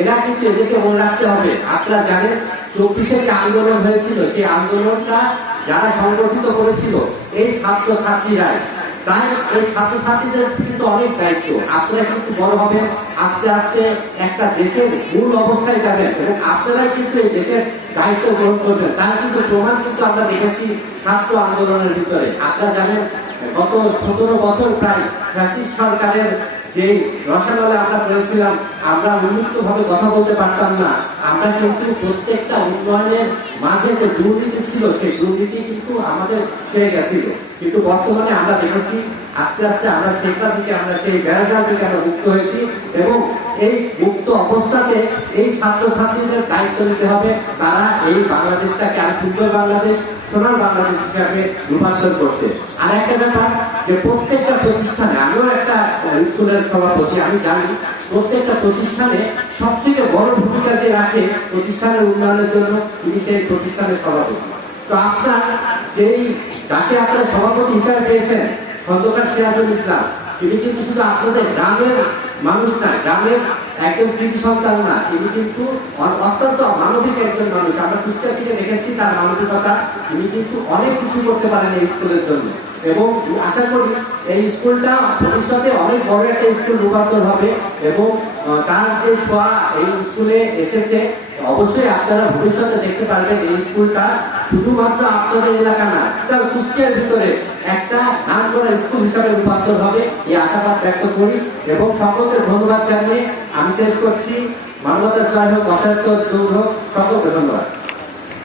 এরা কিন্তু এদেরকে মনে রাখতে হবে। আপনারা জানেন, চব্বিশে যে আন্দোলন হয়েছিল, সেই আন্দোলনটা যারা সংগঠিত করেছিল, এই ছাত্র ছাত্রীরাই তাই এই ছাত্রছাত্রীদের কিন্তু অনেক দায়িত্ব। আপনারা কিন্তু বড় হবেন, আস্তে আস্তে একটা দেশের মূল অবস্থায় যাবেন। এবং আপনারাই কিন্তু এই দেশের দায়িত্ব গ্রহণ করবেন। তার কিন্তু প্রমাণ কিন্তু আমরা দেখেছি ছাত্র আন্দোলনের ভিতরে। আপনারা জানেন গত সতেরো বছর প্রায় ফ্যাসিস্ট সরকারের যে রসায়নে আমরা পেয়েছিলাম আমরা উন্মুক্ত ভাবে কথা বলতে পারতাম না। আমরা কিন্তু প্রত্যেকটা উন্নয়নের মাঝে যে দুর্নীতি ছিল, সেই দুর্নীতি কিন্তু আমাদের ছেড়ে গেছিল। কিন্তু বর্তমানে আমরা দেখেছি, আস্তে আস্তে আমরা সেটা থেকে আমরা সেই বেড়াজাল থেকে আমরা মুক্ত হয়েছি এবং এই মুক্ত অবস্থাতে এই ছাত্রছাত্রীদের দায়িত্ব নিতে হবে। তারা এই বাংলাদেশটাকে আর সুন্দর বাংলাদেশ সোনার বাংলাদেশ হিসাবে রূপান্তর করতে। আর একটা ব্যাপার, যে প্রত্যেকটা প্রতিষ্ঠানে, আমিও একটা স্কুলের সভাপতি, আমি জানি, প্রত্যেকটা প্রতিষ্ঠানে সব থেকে বড় ভূমিকা যে রাখে প্রতিষ্ঠানের উন্নয়নের জন্য, তিনি সেই প্রতিষ্ঠানের সভাপতি। তো আপনার যেই, যাকে আপনারা সভাপতি হিসাবে পেয়েছেন, খন্দকার সিরাজুল ইসলাম তিনি কিন্তু শুধু আপনাদের গ্রামের মানুষ না, গ্রামের একজন কৃতি সন্তান না, তিনি কিন্তু অত্যন্ত মানবিক একজন মানুষ। আমরা কুষ্টিয়া থেকে দেখেছি, তার মানবিকতা তিনি কিন্তু অনেক কিছু করতে পারেন এই স্কুলের জন্য। এবং আশা করি এই স্কুলটা ভবিষ্যতে অনেক বড় একটা স্কুল রূপান্তর হবে এবং তার যে ছোঁয়া এই স্কুলে এসেছে অবশ্যই আপনারা ভবিষ্যতে দেখতে পারবেন এই স্কুলটা শুধুমাত্র আপনাদের এলাকা না তার কুষ্টিয়ার ভিতরে একটা নাম করা স্কুল হিসাবে রূপান্তর হবে, এই আশাবাদ ব্যক্ত করি এবং সকলকে ধন্যবাদ জানিয়ে আমি শেষ করছি। মানবতার জয় হোক অসাধ্য যোগ হোক, সকলকে ধন্যবাদ।